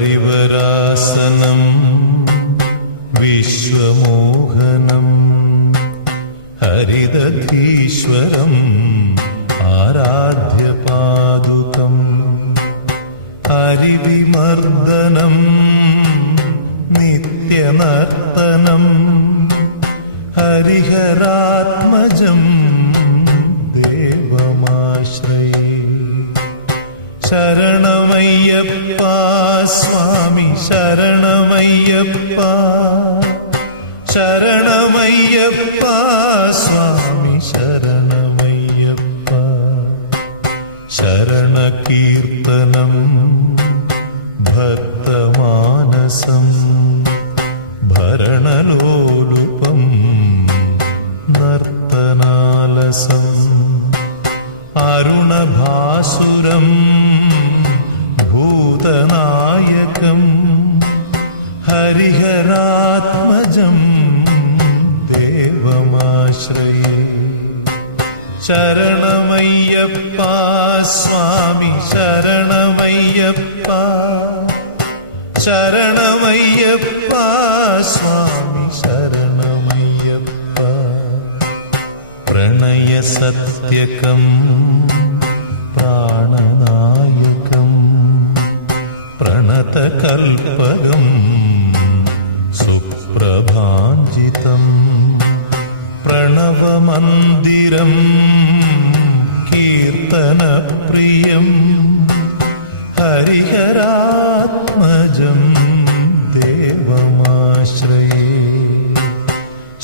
परिवरासनं विश्वमोहनं हरिदधीश्वरम् आराध्यपादुकम् हरिविमर्दनं नित्यनर्तनं हरिहरात्मजं देवमाश्रये। शरणमय्यप्पा स्वामी शरणमय्यप्पा शरणमय्यप्पा स्वामी शरणमय्यप्पा। शरणकीर्तनं भक्तमानसं भरणलोलुपं नर्तनालसम् अरुणभासुरं भूतनायकं हरिहरात्मजं देवमाश्रये। शरणमय्यप्पा स्वामी शरणमय्यप्पा शरणमय्यप्पा स्वामी शरणमय्यप्पा। प्रणयसत्यकं प्राणनायकं प्रणतकल्पकं सुप्रभाञ्जितं प्रणवमन्दिरं कीर्तनप्रियं हरिहरात्मजं देवमाश्रये।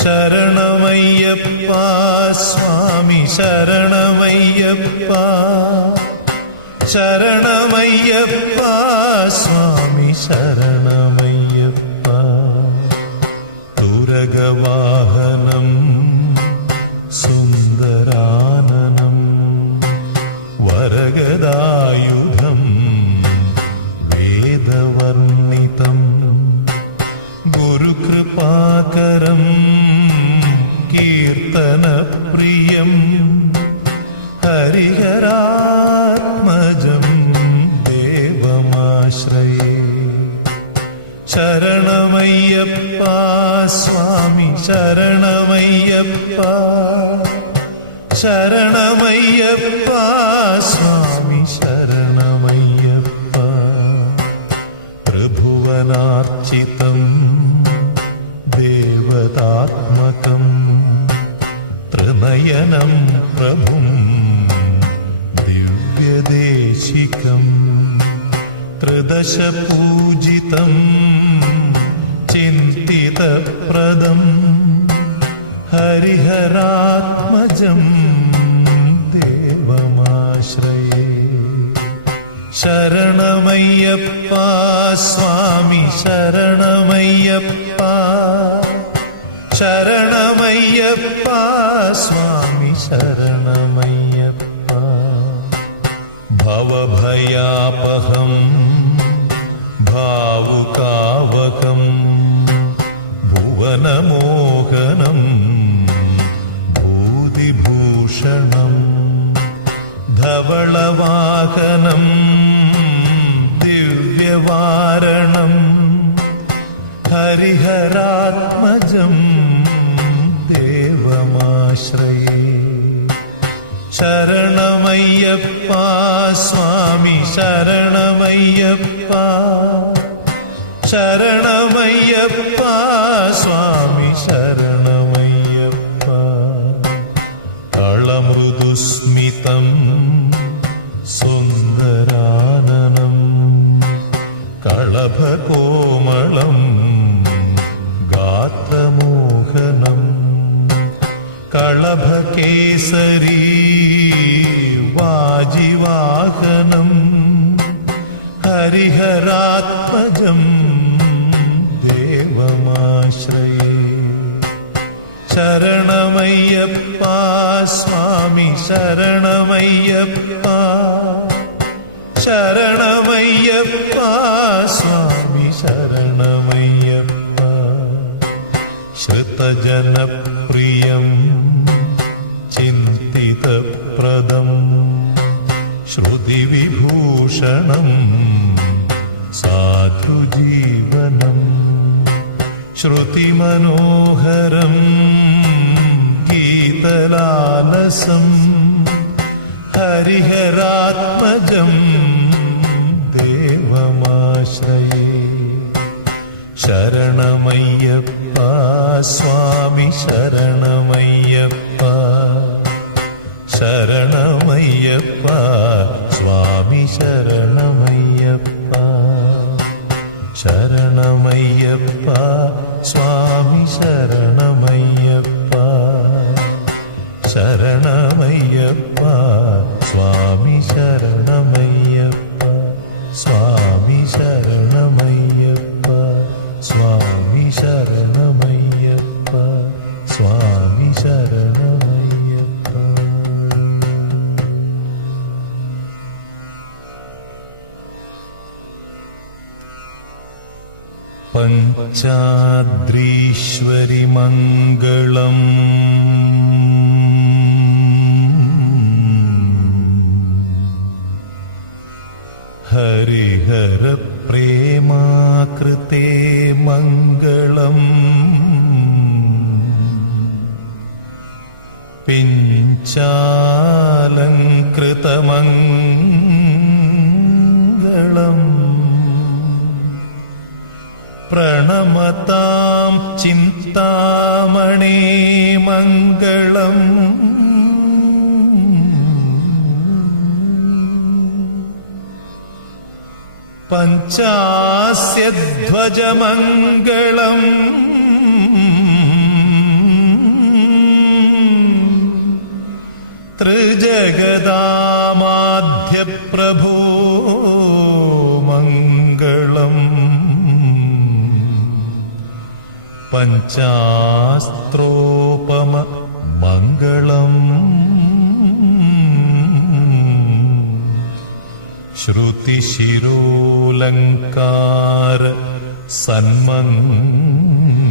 शरणमय्यप्पा स्वामी शरणमय्यप्पा शरणमय्यप्पा स्वामी शरणमय्यप्पा। तुरगवाहनं सुन्दराननं वरगदायुधं वेदवर्णितं गुरुकृपाकरं कीर्तनप्रियं हरिहरात्मजं देवमाश्रये। शरणमय्यप्पा स्वामी शरणमय्यप्पा शरणमय्यप्पा स्वामी शरणमय्यप्पा। त्रिभुवनार्चितं देवतात्मकं त्रिनयनं प्रभुं दिव्यदेशिकं त्रिदशपूजितं चिन्तितप्रदं हरिहरात्मजं देवमाश्रये। शरणमय्यप्पा स्वामी शरणमय्यप्पा शरणमय्यप्पा स्वामी शरणमय्यप्पा। भवभयापहं भावुकावकं भुवनमोहनं भूतिभूषणं धवलवाहनं दिव्यवारणं हरिहरात्मजं देवमाश्रये। शरणमय्यप्पा स्वामी शरणमय्यप्पा शरणमय्यप्पा स्वामी शरणमय्यप्पा। कळमृदुस्मितं सुन्दराननं कळभकोमलं गात्रमोहनं कळभकेसरी वाजिवाहनं हरिहरात्मजं देवमाश्रये। शरणमय्यप्पा स्वामी शरणमय्यप्पा शरणमय्यप्पा स्वामी शरणमय्यप्पा। श्रुतजनप्रियं चिन्तितप्रदं श्रुतिविभूषणं साधु ശ്രുതിമനോഹരം ഗീതലാലസം ഹരിഹരാത്മജം ദേവമാശ്രയേ. ശരണമയ്യപ്പ സ്വാമി ശരണമയ്യപ്പ, ശരണമയ്യപ്പ സ്വാമി ശരണമയ്യപ്പ, ശരണമയ്യപ്പ സ്വാമി ശരണമയ്യപ്പ, ശരണമയ്യപ്പ സ്വാമി ശരണമയ്യപ്പ, സ്വാമി ശരണമയ്യപ്പ, സ്വാമി ശരണമയ്യപ്പ, സ്വാമി ശരണമയ്യപ്പ. പഞ്ചാദ്രീശ്വരി മംഗളം ഹരിഹര പ്രേമാകൃതേ മംഗളം പിഞ്ചാലംകൃതമംഗളം പ്രണമതാം ചിന്താമണേ മംഗളം പഞ്ചാസ്യധ്വജമംഗളം ത്രിജഗദാമാധ്യപ്രഭോ മംഗളം പഞ്ചാസ്ത്രോപമ മംഗളം ശ്രുതിശിരോലങ്കാര സന്മംഗളം